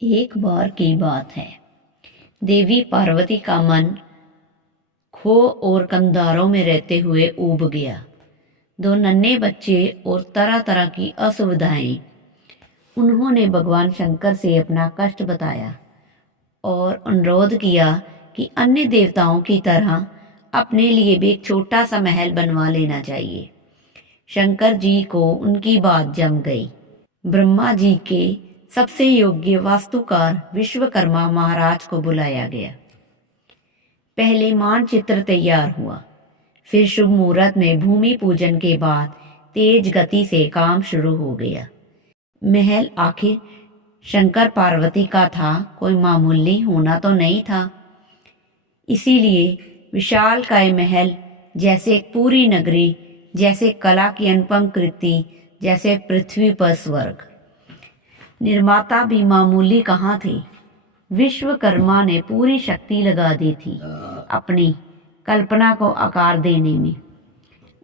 एक बार की बात है। देवी पार्वती का मन खो और कंधारों में रहते हुए ऊब गया। दो नन्हे बच्चे और तरह तरह की असुविधाएं। उन्होंने भगवान शंकर से अपना कष्ट बताया और अनुरोध किया कि अन्य देवताओं की तरह अपने लिए भी एक छोटा सा महल बनवा लेना चाहिए। शंकर जी को उनकी बात जम गई। ब्रह्मा जी के सबसे योग्य वास्तुकार विश्वकर्मा महाराज को बुलाया गया। पहले मानचित्र तैयार हुआ, फिर शुभ मुहूर्त में भूमि पूजन के बाद तेज गति से काम शुरू हो गया। महल आखिर शंकर पार्वती का था, कोई मामूली होना तो नहीं था। इसीलिए विशालकाय महल जैसे एक पूरी नगरी, जैसे कला की अनुपम कृति, जैसे पृथ्वी पर स्वर्ग। निर्माता भी मामूली कहाँ थे। विश्वकर्मा ने पूरी शक्ति लगा दी थी अपनी कल्पना को आकार देने में।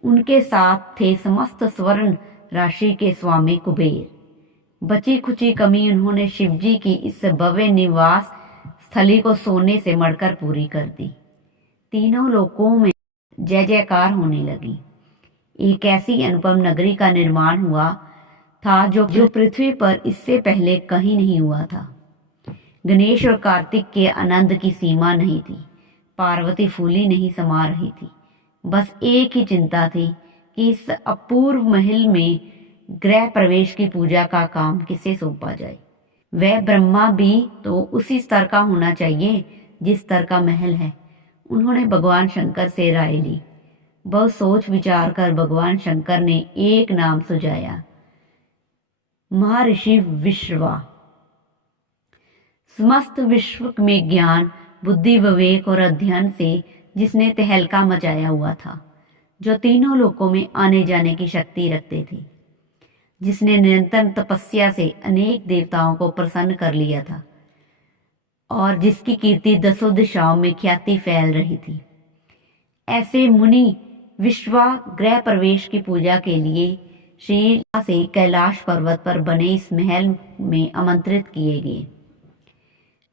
उनके साथ थे समस्त स्वर्ण राशि के स्वामी कुबेर। बची खुची कमी उन्होंने शिवजी की इस भव्य निवास स्थली को सोने से मढ़कर पूरी कर दी। तीनों लोकों में जय जयकार होने लगी। एक ऐसी अनुपम नगरी का निर्माण हुआ था जो पृथ्वी पर इससे पहले कहीं नहीं हुआ था। गणेश और कार्तिक के आनंद की सीमा नहीं थी। पार्वती फूली नहीं समा रही थी। बस एक ही चिंता थी कि इस अपूर्व महल में गृह प्रवेश की पूजा का काम किसे सौंपा जाए। वह ब्रह्मा भी तो उसी स्तर का होना चाहिए जिस स्तर का महल है। उन्होंने भगवान शंकर से राय ली। बहुत सोच विचार कर भगवान शंकर ने एक नाम सुझाया, महर्षि विश्रवा। समस्त विश्व में ज्ञान, बुद्धि, विवेक और अध्ययन से जिसने तहलका मचाया हुआ था, जो तीनों लोकों में आने जाने की शक्ति रखते थे, जिसने निरंतर तपस्या से अनेक देवताओं को प्रसन्न कर लिया था और जिसकी कीर्ति दसों दिशाओं में ख्याति फैल रही थी। ऐसे मुनि विश्वा गृह प्रवेश की पूजा के लिए श्री से कैलाश पर्वत पर बने इस महल में आमंत्रित किए गए।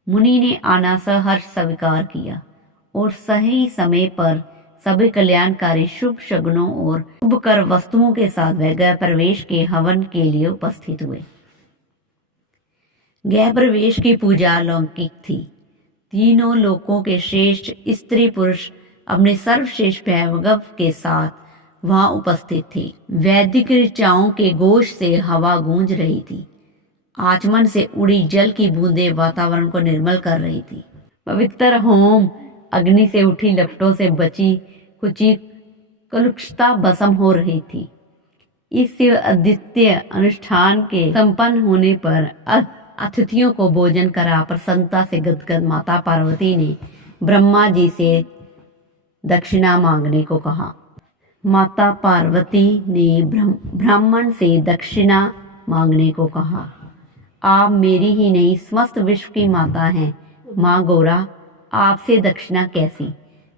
मुनि ने आना सहर्ष स्वीकार किया और सही समय पर सभी कल्याणकारी शुभ शगुनों और शुभकर वस्तुओं के साथ वह गृह प्रवेश के हवन के लिए उपस्थित हुए। गृह प्रवेश की पूजा अलौकिक थी। तीनों लोकों के श्रेष्ठ स्त्री पुरुष अपने सर्वश्रेष्ठ वैभव के साथ वहां उपस्थित थे। वैदिक ऋचाओं के घोष से हवा गूंज रही थी। आचमन से उड़ी जल की बूंदें वातावरण को निर्मल कर रही थी। पवित्र होम अग्नि से उठी लपटों से बची कुची कलुषता भस्म हो रही थी। इस अद्वितीय अनुष्ठान के संपन्न होने पर अतिथियों को भोजन करा प्रसन्नता से गदगद माता पार्वती ने ब्रह्मा जी से दक्षिणा मांगने को कहा। माता पार्वती ने ब्राह्मण से दक्षिणा मांगने को कहा। आप मेरी ही नहीं समस्त विश्व की माता हैं माँ गौरा, आपसे दक्षिणा कैसी।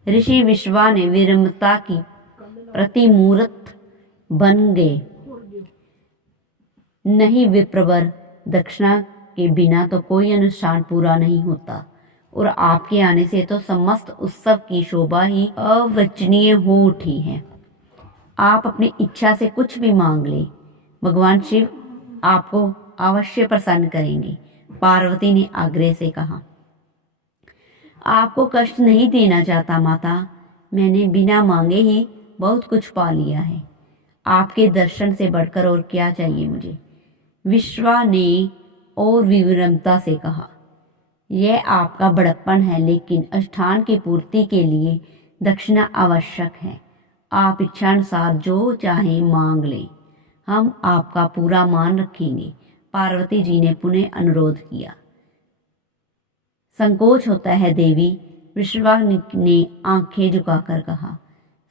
ऋषि विश्वा ने विरमता की प्रतिमूर्त बन गए। नहीं विप्रवर, दक्षिणा के बिना तो कोई अनुष्ठान पूरा नहीं होता और आपके आने से तो समस्त उत्सव की शोभा ही अवर्णनीय हो उठी है। आप अपनी इच्छा से कुछ भी मांग ले, भगवान शिव आपको अवश्य प्रसन्न करेंगे। पार्वती ने आग्रह से कहा। आपको कष्ट नहीं देना चाहता माता, मैंने बिना मांगे ही बहुत कुछ पा लिया है। आपके दर्शन से बढ़कर और क्या चाहिए मुझे। विश्वा ने और विनम्रता से कहा, यह आपका बड़प्पन है, लेकिन अनुष्ठान की पूर्ति के लिए दक्षिणा आवश्यक है। आप इच्छानुसार जो चाहे मांग लें, हम आपका पूरा मान रखेंगे। पार्वती जी ने पुनः अनुरोध किया। संकोच होता है देवी, विश्वा ने आंखें झुकाकर कहा।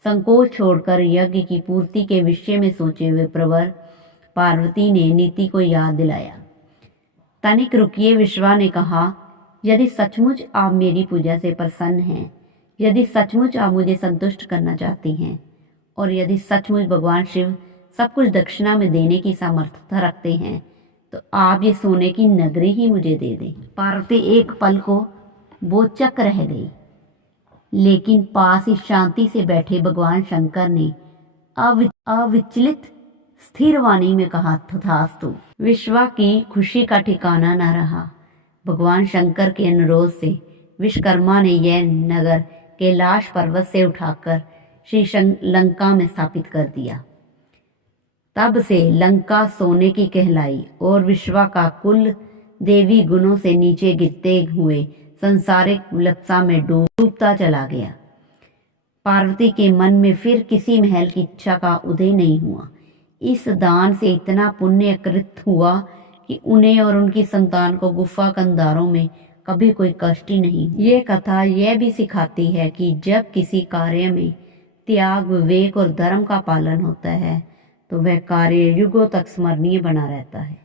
संकोच छोड़कर यज्ञ की पूर्ति के विषय में सोचे हुए प्रवर पार्वती ने नीति को याद दिलाया। तनिक रुकिए, विश्वा ने कहा, यदि सचमुच आप मेरी पूजा से प्रसन्न हैं, यदि सचमुच आप मुझे संतुष्ट करना चाहती हैं और यदि सचमुच भगवान शिव सब कुछ दक्षिणा में देने की सामर्थ्यता रखते हैं, तो आप ये सोने की नगरी ही मुझे दे दें। पार्वती एक पल को बोचक रह गई, लेकिन पास ही शांति से बैठे भगवान शंकर ने अविचलित स्थिर वाणी में कहा, तथास्तु। विश्वा की खुशी का ठिकाना न रहा। भगवान शंकर के अनुरोध से विश्वकर्मा ने यह नगर कैलाश पर्वत से उठाकर श्री लंका में स्थापित कर दिया। तब से लंका सोने की कहलाई और विश्वा का कुल देवी गुणों से नीचे गिरते हुए संसारिक विलक्षणता में डूबता चला गया। पार्वती के मन में फिर किसी महल की इच्छा का उदय नहीं हुआ। इस दान से इतना पुण्य कृत हुआ कि उन्हें और उनकी संतान को गुफा कंधारों में कभी कोई कष्ट ही नहीं। ये कथा यह भी सिखाती है कि जब किसी कार्य में त्याग, विवेक और धर्म का पालन होता है तो वह कार्य युगों तक स्मरणीय बना रहता है।